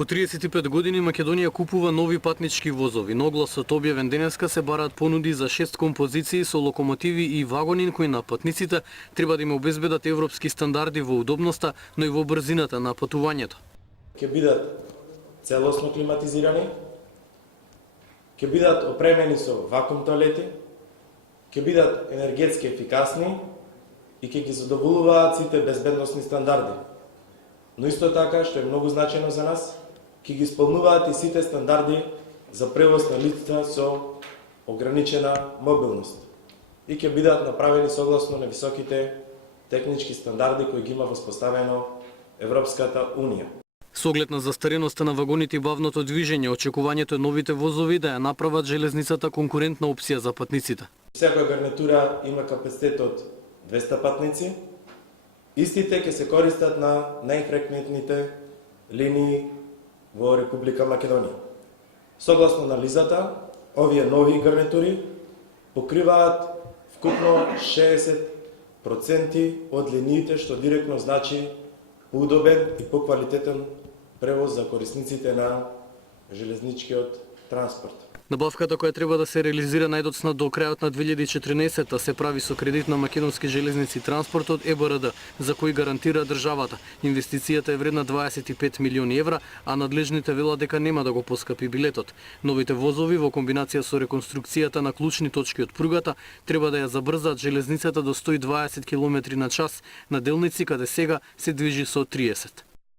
По 35 години Македонија купува нови патнички возови. На огласот објавен денеска се бараат понуди за 6 композиции со локомотиви и вагони кои на патниците треба да им обезбедат европски стандарди во удобноста, но и во брзината на патувањето. Ќе бидат целосно климатизирани, ќе бидат опремени со вакуум тоалети, ќе бидат енергетски ефикасни и ќе ги задоволуваат сите безбедносни стандарди. Но исто така, што е многу значајно за нас, ќе ги исполнуваат и сите стандарди за превоз на лица со ограничена мобилност и ќе бидат направени согласно на високите технички стандарди кои ги има воспоставено Европската Унија. Со оглед на застареноста на вагоните и бавното движење, очекувањето е новите возови да ја направат железницата конкурентна опција за патниците. Секоја гарнитура има капацитет од 200 патници. Истите ќе се користат на најфреквентните линии во Република Македонија. Согласно анализата, овие нови гарнитури покриваат вкупно 60% од линиите, што директно значи поудобен и поквалитетен превоз за корисниците на железничкиот транспорт. Набавката која треба да се реализира најдоцна до крајот на 2014 се прави со кредит на Македонски железници транспорт од ЕБРД, за кој гарантира државата. Инвестицијата е вредна 25 милиони евра, а надлежните велат дека нема да го поскапи билетот. Новите возови во комбинација со реконструкцијата на клучни точки од пругата треба да ја забрзаат железницата до 120 км на час на делници каде сега се движи со 30.